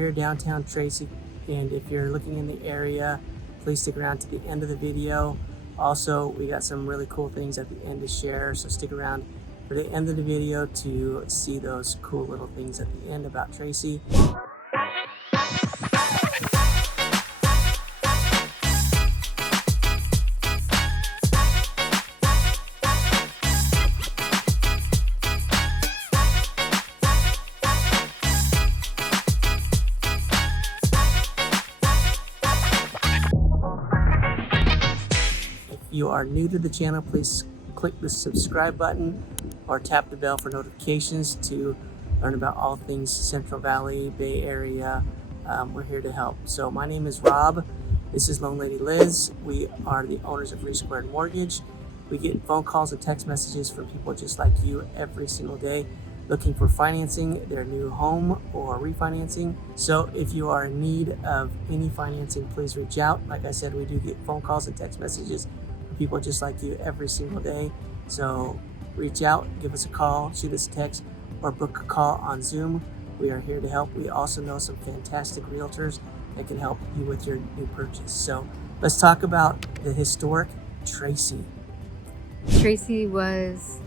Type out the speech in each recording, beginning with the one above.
here downtown Tracy, and if you're looking in the area, please stick around to the end of the video. Also, we got some really cool things at the end to share, so stick around for the end of the video to see those cool little things at the end about Tracy. If you are new to the channel, please click the subscribe button or tap the bell for notifications to learn about all things Central Valley, Bay Area. We're here to help. So my name is Rob. This is Lone Lady Liz. We are the owners of Resquared Mortgage. We get phone calls and text messages from people just like you every single day looking for financing their new home or refinancing. So if you are in need of any financing, please reach out. Like I said, we do get phone calls and text messages from people just like you every single day. So reach out, give us a call, shoot us a text, or book a call on Zoom. We are here to help. We also know some fantastic realtors that can help you with your new purchase. So let's talk about the historic Tracy. Tracy was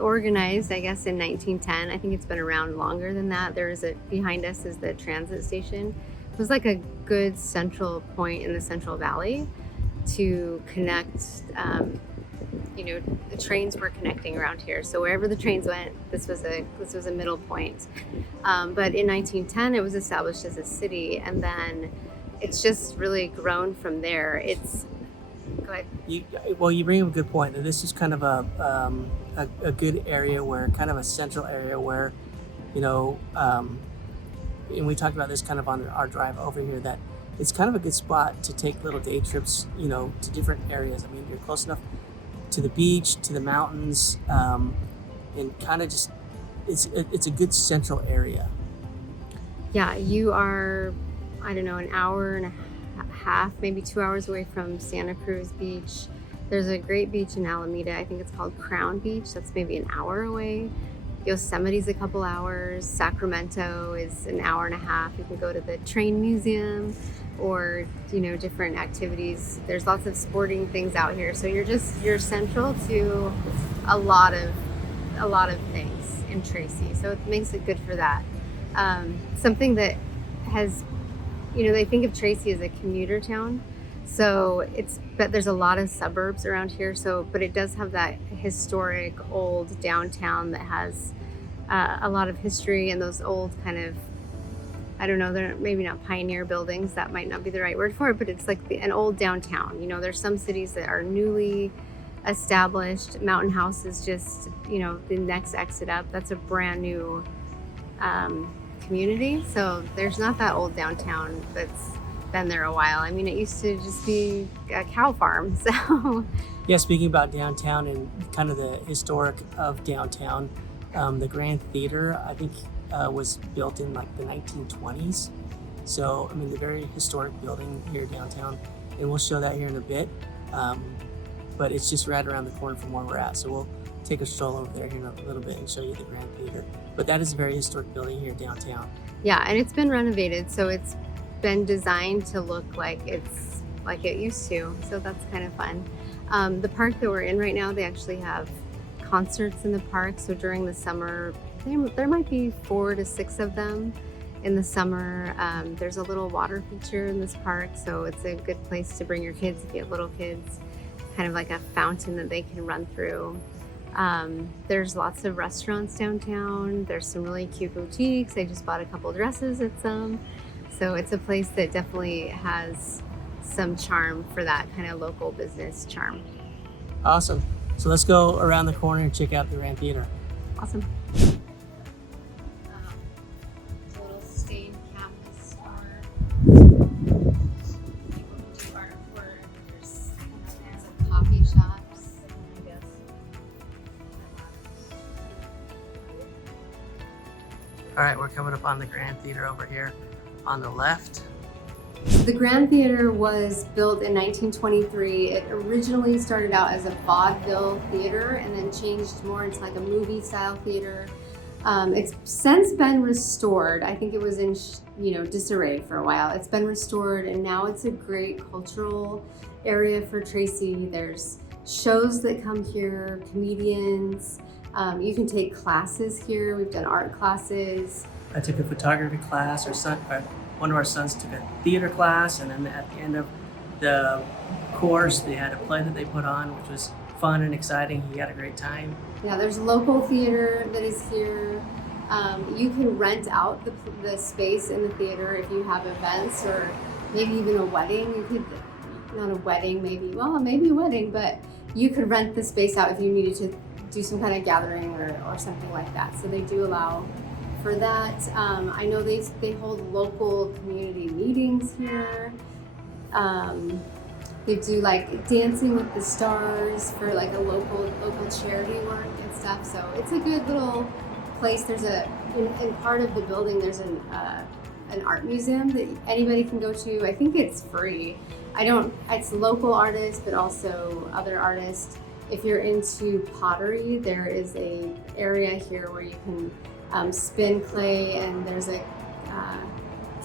organized, I guess, in 1910. I think it's been around longer than that. Behind us is the transit station. It was like a good central point in the Central Valley to connect, the trains were connecting around here. So wherever the trains went, this was a middle point. But in 1910, it was established as a city, and then it's just really grown from there. Go ahead. You bring up a good point. And this is kind of a good area where, kind of a central area where, and we talked about this kind of on our drive over here, that it's kind of a good spot to take little day trips, to different areas. I mean, you're close enough to the beach, to the mountains, and kind of just, it's a good central area. Yeah, you are, an hour and a half, maybe 2 hours away from Santa Cruz Beach. There's a great beach in Alameda. I think it's called Crown Beach. That's maybe an hour away. Yosemite's a couple hours. Sacramento is an hour and a half. You can go to the train museum or, different activities. There's lots of sporting things out here. So you're central to a lot of things in Tracy. So it makes it good for that. Something that has, they think of Tracy as a commuter town. So but there's a lot of suburbs around here. But it does have that historic old downtown that has a lot of history, and those old kind of, they're maybe not pioneer buildings. That might not be the right word for it, but it's like an old downtown. There's some cities that are newly established. Mountain House is just, the next exit up. That's a brand new community. So there's not that old downtown that's been there a while. I mean, it used to just be a cow farm. So Yeah, speaking about downtown and kind of the historic of downtown, the Grand Theater, I think, was built in like the 1920s. So, I mean, the very historic building here downtown, and we'll show that here in a bit. But it's just right around the corner from where we're at. So we'll take a stroll over there here in a little bit and show you the Grand Theater. But that is a very historic building here downtown. Yeah, and it's been renovated, so it's been designed to look like it's like it used to. So that's kind of fun. The park that we're in right now, they actually have concerts in the park. So during the summer, there might be 4 to 6 of them in the summer. There's a little water feature in this park, so it's a good place to bring your kids if you have little kids. Kind of like a fountain that they can run through. There's lots of restaurants downtown. There's some really cute boutiques. I just bought a couple dresses at some. So it's a place that definitely has some charm for that kind of local business charm. Awesome. So let's go around the corner and check out the Grand Theater. Awesome. Little stained canvas store. People who do artwork. There's some coffee shops, I guess. All right, we're coming up on the Grand Theater over here on the left. The Grand Theater was built in 1923. It originally started out as a vaudeville theater and then changed more into like a movie style theater. It's since been restored. I think it was in disarray for a while. It's been restored, and now it's a great cultural area for Tracy. There's shows that come here, comedians. You can take classes here. We've done art classes. I took a photography class. One of our sons took a theater class, and then at the end of the course, they had a play that they put on, which was fun and exciting. He had a great time. Yeah, there's local theater that is here. You can rent out the space in the theater if you have events or maybe even a wedding. You could, not a wedding, maybe a wedding, but you could rent the space out if you needed to do some kind of gathering or something like that. So they do allow for that. I know they hold local community meetings here. They do like Dancing with the Stars for like a local charity work and stuff. So it's a good little place. There's in part of the building there's an art museum that anybody can go to. I think it's free. It's local artists, but also other artists. If you're into pottery, there is a area here where you can spin clay, and there's a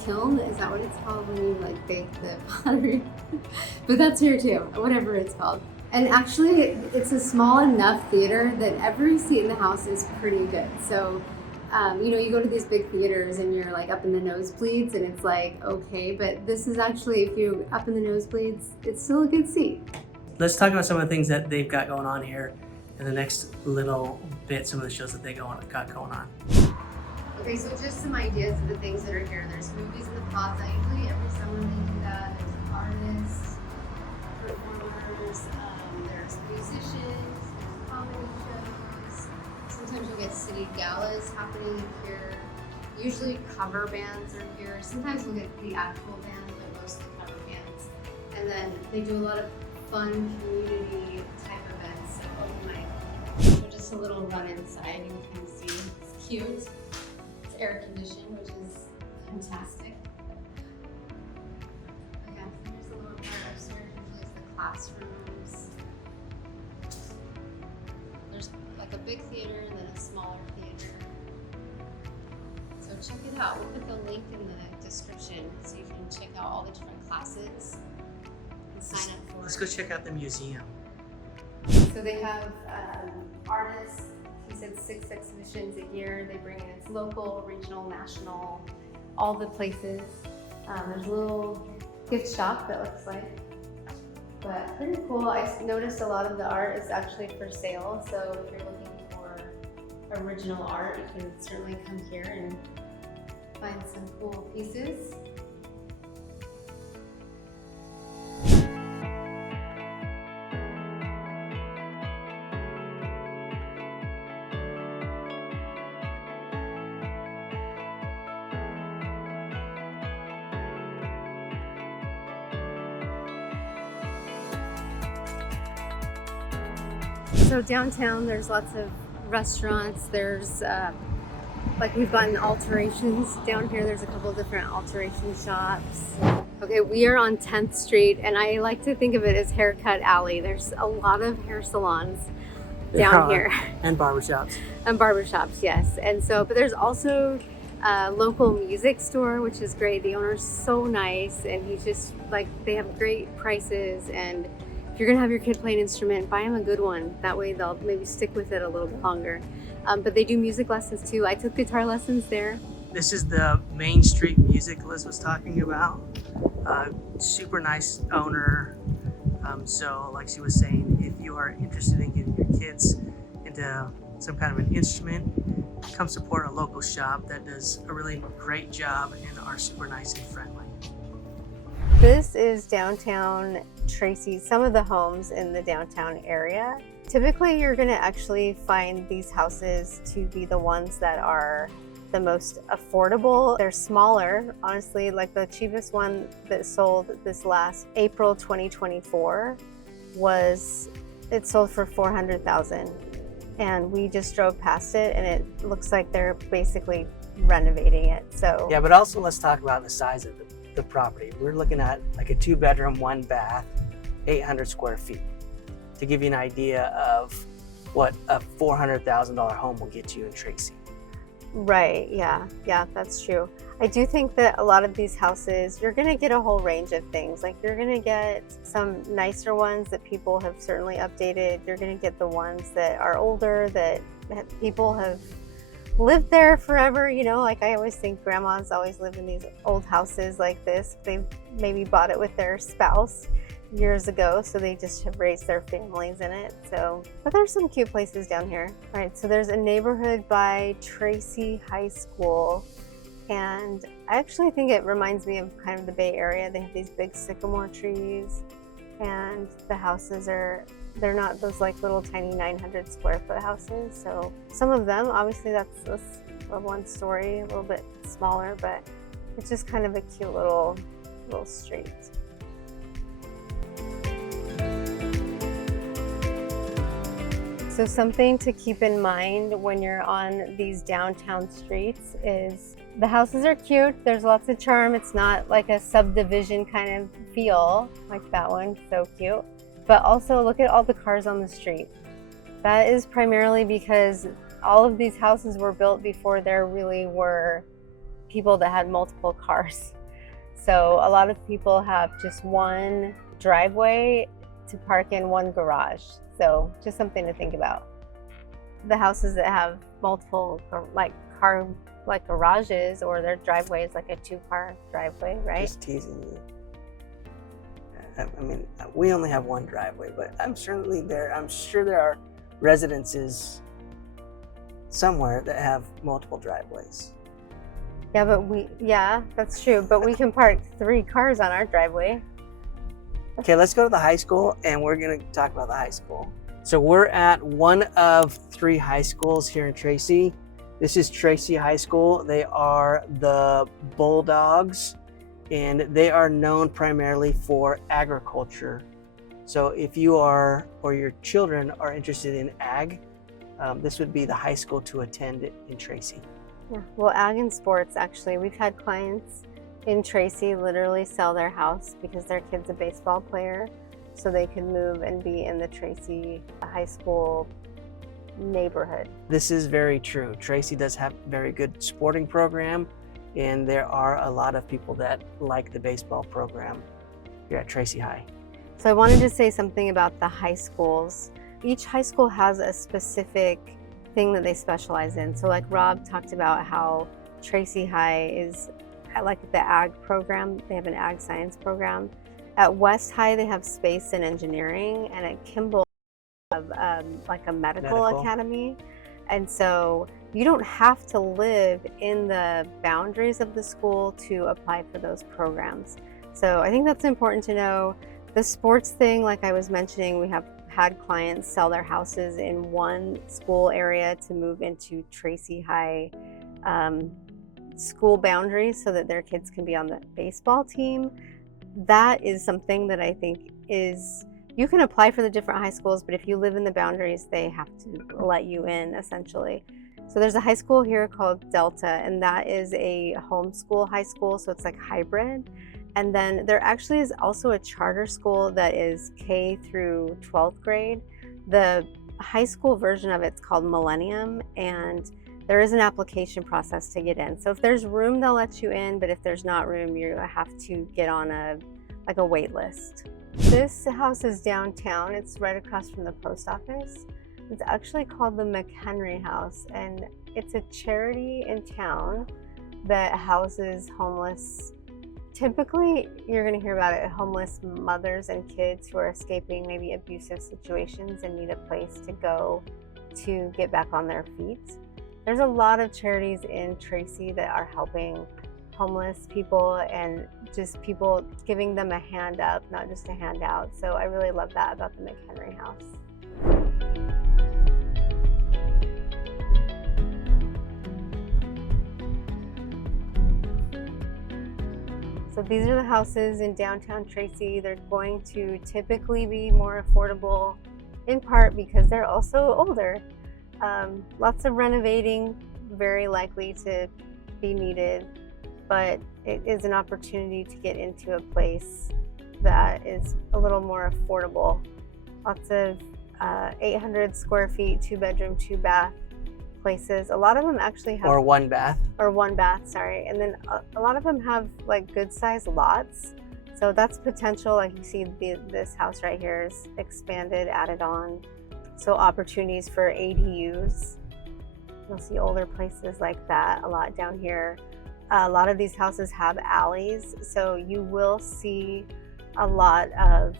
kiln. Is that what it's called when you like bake the pottery? But that's here too, whatever it's called. And actually, it's a small enough theater that every seat in the house is pretty good. So, you go to these big theaters and you're like up in the nosebleeds, and it's like, okay, but this is actually, if you're up in the nosebleeds, it's still a good seat. Let's talk about some of the things that they've got going on here in the next little bit, some of the shows that they got going on. Okay, so just some ideas of the things that are here. There's movies in the plaza. Usually every summer they do that. There's artists, performers, there's musicians, there's comedy shows. Sometimes you'll get city galas happening here. Usually cover bands are here. Sometimes we'll get the actual band, but mostly cover bands. And then they do a lot of fun community type events. So open mic. So just a little run inside, you can kind of see it's cute. It's air conditioned, which is fantastic. Okay, so here's a little part upstairs. Usually it's the classrooms. There's like a big theater and then a smaller theater. So check it out. We'll put the link in the description so you can check out all the different classes. Sign up for. Let's go check out the museum. So they have artists. He said 6 exhibitions a year. They bring in it's local, regional, national, all the places. There's a little gift shop that looks like, but pretty cool. I noticed a lot of the art is actually for sale. So if you're looking for original art, you can certainly come here and find some cool pieces. So downtown, there's lots of restaurants. There's we've gotten alterations down here. There's a couple different alteration shops. Okay, we are on 10th Street, and I like to think of it as Haircut Alley. There's a lot of hair salons down here. And barbershops. And barbershops, yes. And so, but there's also a local music store, which is great. The owner's so nice, and he's just they have great prices. And if you're gonna have your kid play an instrument, buy them a good one. That way they'll maybe stick with it a little bit longer. But they do music lessons too. I took guitar lessons there. This is the Main Street music Liz was talking about. Super nice owner. So like she was saying, if you are interested in getting your kids into some kind of an instrument, come support a local shop that does a really great job and are super nice and friendly. This is downtown Tracy, some of the homes in the downtown area. Typically, you're going to actually find these houses to be the ones that are the most affordable. They're smaller, honestly. Like the cheapest one that sold this last April 2024 it sold for $400,000, and we just drove past it, and it looks like they're basically renovating it. So yeah, but also let's talk about the size of the property. We're looking at like a 2-bedroom, 1-bath, 800 square feet. To give you an idea of what a $400,000 home will get you in Tracy. Right, yeah, yeah, that's true. I do think that a lot of these houses, you're gonna get a whole range of things. Like you're gonna get some nicer ones that people have certainly updated. You're gonna get the ones that are older that people have lived there forever. You know, like I always think grandmas always live in these old houses like this. They maybe bought it with their spouse years ago, so they just have raised their families in it. So, but there's some cute places down here. All right, so there's a neighborhood by Tracy High School, and I actually think it reminds me of kind of the Bay Area. They have these big sycamore trees, and the houses they're not those like little tiny 900 square foot houses. So some of them, obviously that's a one story, a little bit smaller, but it's just kind of a cute little street. So something to keep in mind when you're on these downtown streets is the houses are cute. There's lots of charm. It's not like a subdivision kind of feel like that one. So cute. But also look at all the cars on the street. That is primarily because all of these houses were built before there really were people that had multiple cars. So a lot of people have just one driveway to park in, one garage. So just something to think about. The houses that have multiple garages, or their driveway is like a 2-car driveway, right? Just teasing you. I mean, we only have one driveway, but I'm sure there are residences somewhere that have multiple driveways. Yeah, that's true. But we can park 3 cars on our driveway. Okay, let's go to the high school, and we're going to talk about the high school. So we're at one of 3 high schools here in Tracy. This is Tracy High School. They are the Bulldogs, and they are known primarily for agriculture. So if you are, or your children are interested in ag, this would be the high school to attend in Tracy. Yeah, well, ag and sports, actually, we've had clients in Tracy literally sell their house because their kid's a baseball player, so they can move and be in the Tracy High School neighborhood. This is very true. Tracy does have a very good sporting program, and there are a lot of people that like the baseball program here at Tracy High. So I wanted to say something about the high schools. Each high school has a specific thing that they specialize in. So like Rob talked about how Tracy High is like the ag program. They have an ag science program. At West High, they have space and engineering, and at Kimball, they have like a medical academy. And so you don't have to live in the boundaries of the school to apply for those programs. So I think that's important to know. The sports thing, like I was mentioning, we have had clients sell their houses in one school area to move into Tracy High school boundaries so that their kids can be on the baseball team. That is something that I think is, you can apply for the different high schools, but if you live in the boundaries, they have to let you in essentially. So there's a high school here called Delta, and that is a homeschool high school, so it's like hybrid. And then there actually is also a charter school that is K through 12th grade. The high school version of it's called Millennium, and there is an application process to get in. So if there's room, they'll let you in, but if there's not room, you have to get on a wait list. This house is downtown. It's right across from the post office. It's actually called the McHenry House, and it's a charity in town that houses homeless. Typically, you're going to hear about it, homeless mothers and kids who are escaping maybe abusive situations and need a place to go to get back on their feet. There's a lot of charities in Tracy that are helping homeless people and just people giving them a hand up, not just a handout. So I really love that about the McHenry House. So these are the houses in downtown Tracy. They're going to typically be more affordable, in part because they're also older. Lots of renovating, very likely to be needed, but it is an opportunity to get into a place that is a little more affordable. Lots of 800 square feet, 2-bedroom, 2-bath places. A lot of them actually have Or one bath. or one bath, sorry. And then a lot of them have like good sized lots. So that's potential. Like you see this house right here is expanded, added on. So opportunities for ADUs. You'll see older places like that a lot down here. A lot of these houses have alleys. So you will see a lot of,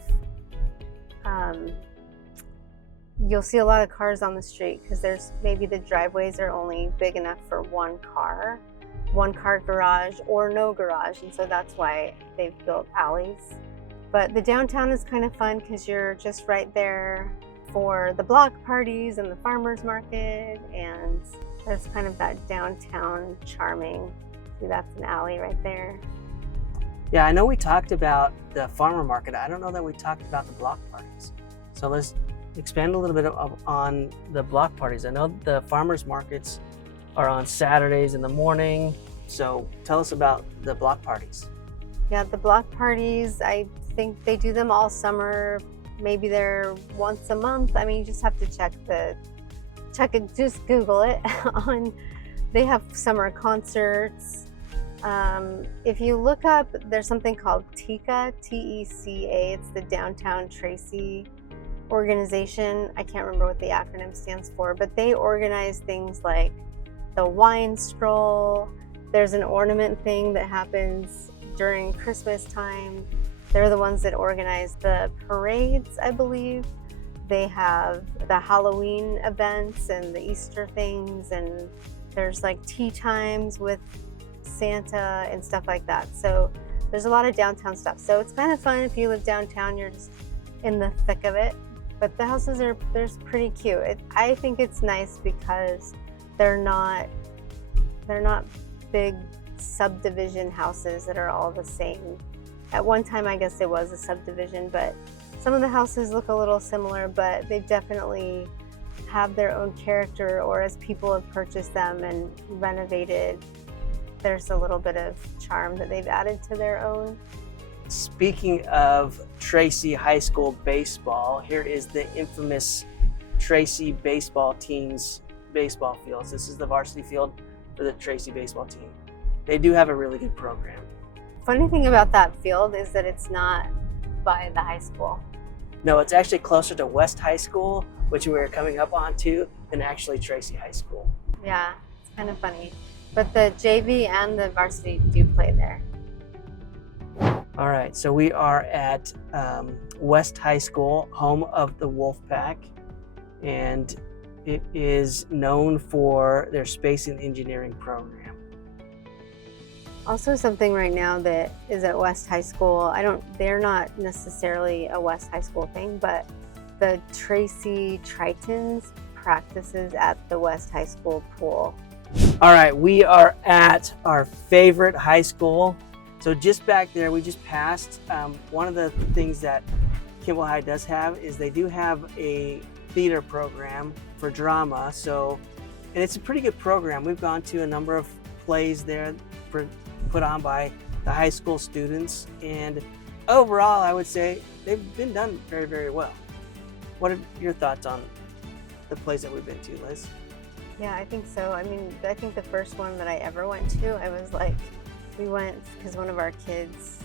you'll see a lot of cars on the street because there's maybe the driveways are only big enough for one car garage or no garage, and so that's why they've built alleys. But the downtown is kind of fun because you're just right there for the block parties and the farmers market, and there's kind of that downtown charming. See, that's an alley right there. Yeah, I know we talked about the farmer market. I don't know that we talked about the block parties. So let's expand a little bit on the block parties. I know the farmers markets are on Saturdays in the morning. So tell us about the block parties. Yeah, the block parties, I think they do them all summer. Maybe they're once a month. I mean, you just have to check it, just Google it. They have summer concerts. If you look up, there's something called TECA, T-E-C-A. It's the Downtown Tracy organization. I can't remember what the acronym stands for, but they organize things like the wine stroll. There's an ornament thing that happens during Christmas time. They're the ones that organize the parades, I believe. They have the Halloween events and the Easter things, and there's like tea times with Santa and stuff like that. So there's a lot of downtown stuff. So it's kind of fun if you live downtown, you're just in the thick of it. But the houses they're pretty cute. I think it's nice because they're not big subdivision houses that are all the same. At one time, I guess it was a subdivision, but some of the houses look a little similar, but they definitely have their own character, or as people have purchased them and renovated, there's a little bit of charm that they've added to their own. Speaking of Tracy High School baseball, here is the infamous Tracy baseball team's baseball fields. This is the varsity field for the Tracy baseball team. They do have a really good program. Funny thing about that field is that it's not by the high school. No, it's actually closer to West High School, which we're coming up on too, than actually Tracy High School. Yeah, it's kind of funny. But the JV and the varsity do play there. All right, so we are at West High School, home of the Wolfpack, and it is known for their space and engineering program. Also something right now that is at West High School, they're not necessarily a West High School thing, but the Tracy Tritons practices at the West High School pool. All right, we are at our favorite high school. So just back there, we just passed. One of the things that Kimball High does have is they do have a theater program for drama. And it's a pretty good program. We've gone to a number of plays there put on by the high school students. And overall, I would say they've been done very, very well. What are your thoughts on the plays that we've been to, Liz? Yeah, I think so. I mean, I think the first one that I ever went to, I was like, we went because one of our kids,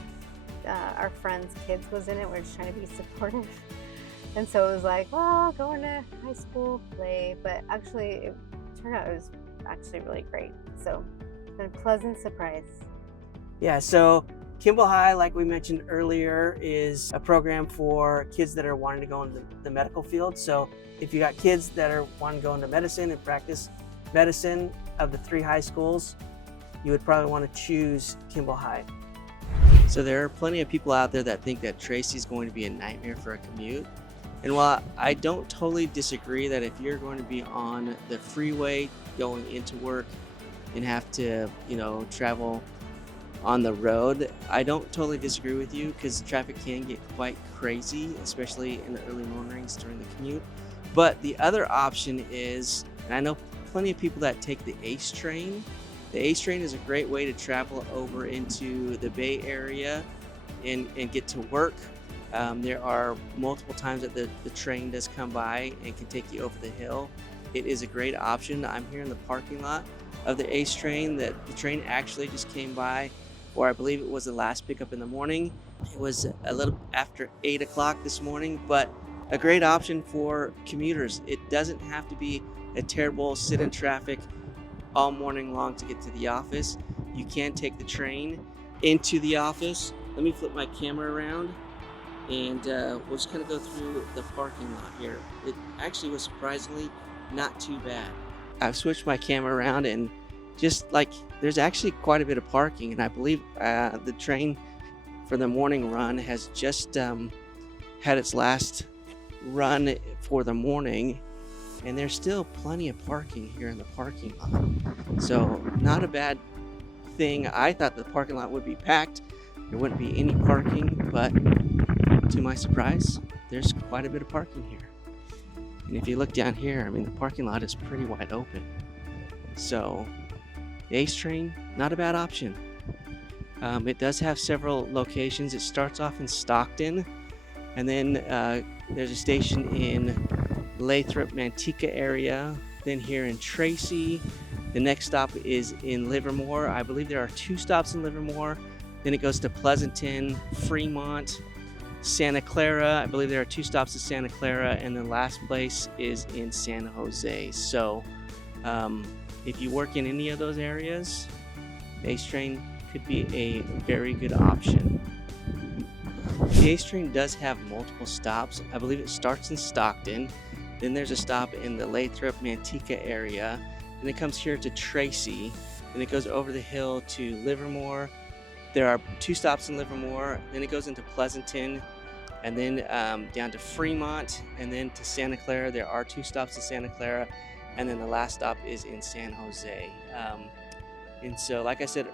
our friend's kids was in it. We're just trying to be supportive. And so it was like, well, going to high school play. But actually, it turned out it was actually really great. So it's been a pleasant surprise. Yeah, so Kimball High, like we mentioned earlier, is a program for kids that are wanting to go into the medical field. So if you got kids that are wanting to go into medicine and practice medicine of the 3 high schools, you would probably want to choose Kimball High. So there are plenty of people out there that think that Tracy's going to be a nightmare for a commute. And while I don't totally disagree that if you're going to be on the freeway going into work and have to, travel on the road, I don't totally disagree with you because traffic can get quite crazy, especially in the early mornings during the commute. But the other option is, and I know plenty of people that take the ACE train. The ACE train is a great way to travel over into the Bay Area and get to work. There are multiple times that the train does come by and can take you over the hill. it is a great option. I'm here in the parking lot of the Ace train. The train actually just came by, or I believe it was the last pickup in the morning. It was a little after 8 o'clock this morning, but a great option for commuters. It doesn't have to be a terrible sit in traffic all morning long to get to the office. You can take the train into the office. Let me flip my camera around, and we'll just kind of go through the parking lot here. It actually was surprisingly not too bad. I've switched my camera around, and just like there's actually quite a bit of parking, and I believe the train for the morning run has just had its last run for the morning, and there's still plenty of parking here in the parking lot. So not a bad thing. I thought the parking lot would be packed. There wouldn't be any parking, but to my surprise, there's quite a bit of parking here. And if you look down here, I mean, the parking lot is pretty wide open. So the Ace train, not a bad option. It does have several locations. It starts off in Stockton, and then there's a station in Lathrop, Manteca area, then here in Tracy. The next stop is in Livermore. I believe there are 2 stops in Livermore. Then it goes to Pleasanton, Fremont, Santa Clara. I believe there are 2 stops in Santa Clara, and the last place is in San Jose. So if you work in any of those areas, the Ace train could be a very good option. The Ace train does have multiple stops. I believe it starts in Stockton, then there's a stop in the Lathrop, Manteca area, and it comes here to Tracy, and it goes over the hill to Livermore. There are 2 stops in Livermore, then it goes into Pleasanton, and then down to Fremont, and then to Santa Clara. There are 2 stops in Santa Clara, and then the last stop is in San Jose. And so, like I said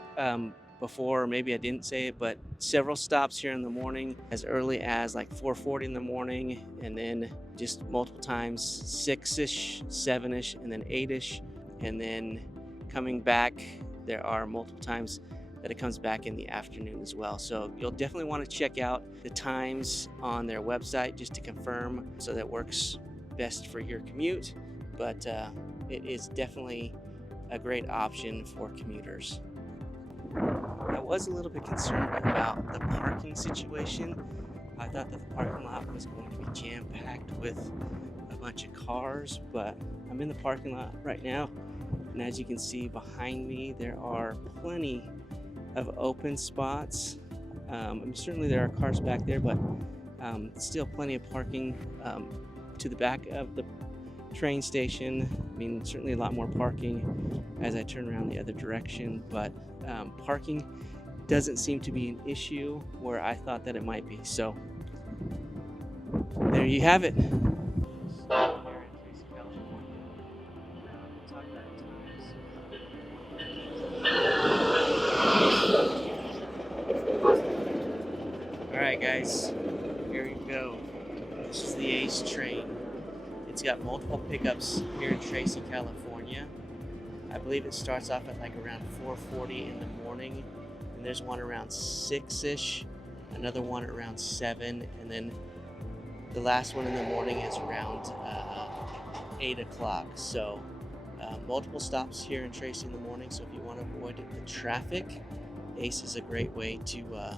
before, maybe I didn't say it, but several stops here in the morning, as early as like 4:40 in the morning, and then just multiple times, 6-ish, 7-ish, and then 8-ish, and then coming back, there are multiple times that it comes back in the afternoon as well. So you'll definitely want to check out the times on their website just to confirm so that works best for your commute, but it is definitely a great option for commuters. I was a little bit concerned about the parking situation. I thought that the parking lot was going to be jam-packed with a bunch of cars, but I'm in the parking lot right now, and as you can see behind me, there are plenty of open spots. Certainly there are cars back there, but still plenty of parking to the back of the train station. I mean, certainly a lot more parking as I turn around the other direction, but parking doesn't seem to be an issue where I thought that it might be. So there you have it. Here in Tracy, California. Talk about times. All right, guys, here you go. This is the Ace train. It's got multiple pickups here in Tracy, California. I believe it starts off at like around 4:40 in the morning, and there's one around 6-ish, another one around 7, and then the last one in the morning is around 8 o'clock. So multiple stops here in Tracy in the morning. So if you want to avoid the traffic, Ace is a great way to,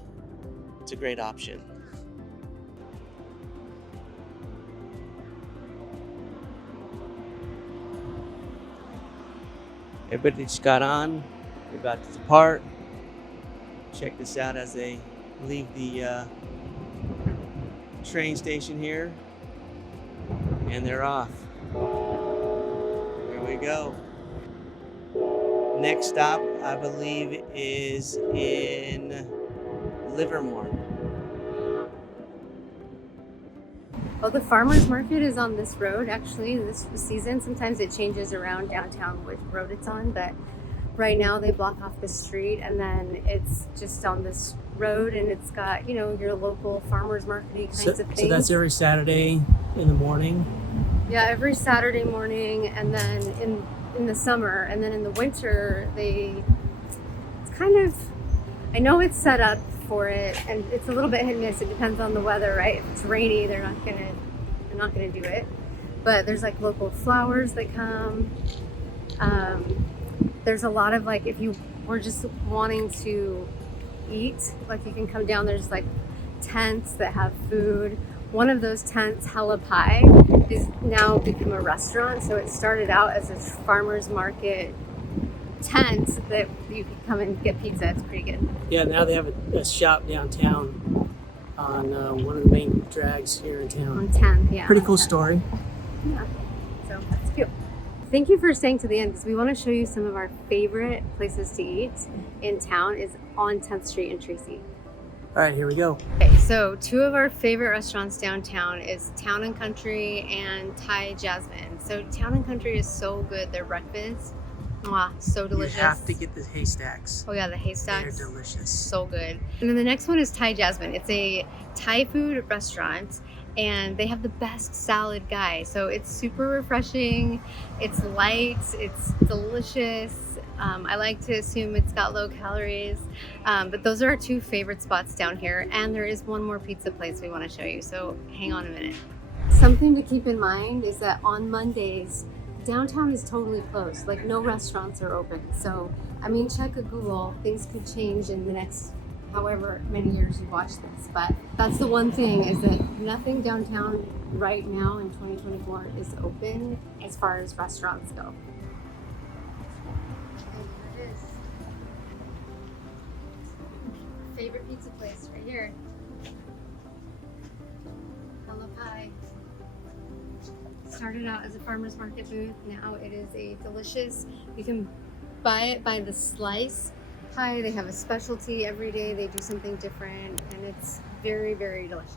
it's a great option. Everybody just got on. We're about to depart. Check this out as they leave the train station here. And they're off. Here we go. Next stop, I believe, is in Livermore. Well, the farmer's market is on this road, actually, this season. Sometimes it changes around downtown which road it's on, but right now they block off the street, and then it's just on this road, and it's got, you know, your local farmer's market kinds of things. So that's every Saturday in the morning? Yeah, every Saturday morning, and then in the summer, and then in the winter, it's kind of, I know it's set up for it, and it's a little bit hit and miss. It depends on the weather, right? If it's rainy, they're not gonna do it. but there's like local flowers that come. There's a lot of like, if you were just wanting to eat, like you can come down, there's like tents that have food. One of those tents, Hella Pie, is now become a restaurant. So it started out as a farmer's market tent that you could come and get pizza. It's pretty good. Yeah, now they have a shop downtown on one of the main drags here in town. On 10th, yeah. Pretty cool 10th. story. Yeah, so that's cute. Thank you for staying to the end because we want to show you some of our favorite places to eat in town is on 10th Street in Tracy. All right, here we go. Okay, so two of our favorite restaurants downtown is Town and Country and Thai Jasmine. So Town and Country is so good. Their breakfast, mwah, so delicious. You have to get the haystacks. Oh yeah, the haystacks. They're delicious. So good. And then the next one is Thai Jasmine. It's a Thai food restaurant and they have the best salad guy. So it's super refreshing. It's light, it's delicious. I like to assume it's got low calories, but those are our two favorite spots down here. And there is one more pizza place we want to show you. So hang on a minute. Something to keep in mind is that on Mondays, downtown is totally closed. Like no restaurants are open. So, I mean, check a Google. Things could change in the next however many years you watch this. But that's the one thing is that nothing downtown right now in 2024 is open as far as restaurants go. And here it is. Favorite pizza place right here. Hella Pie. Started out as a farmer's market booth. Now it is a delicious, you can buy it by the slice pie. They have a specialty every day. They do something different and it's very, very delicious.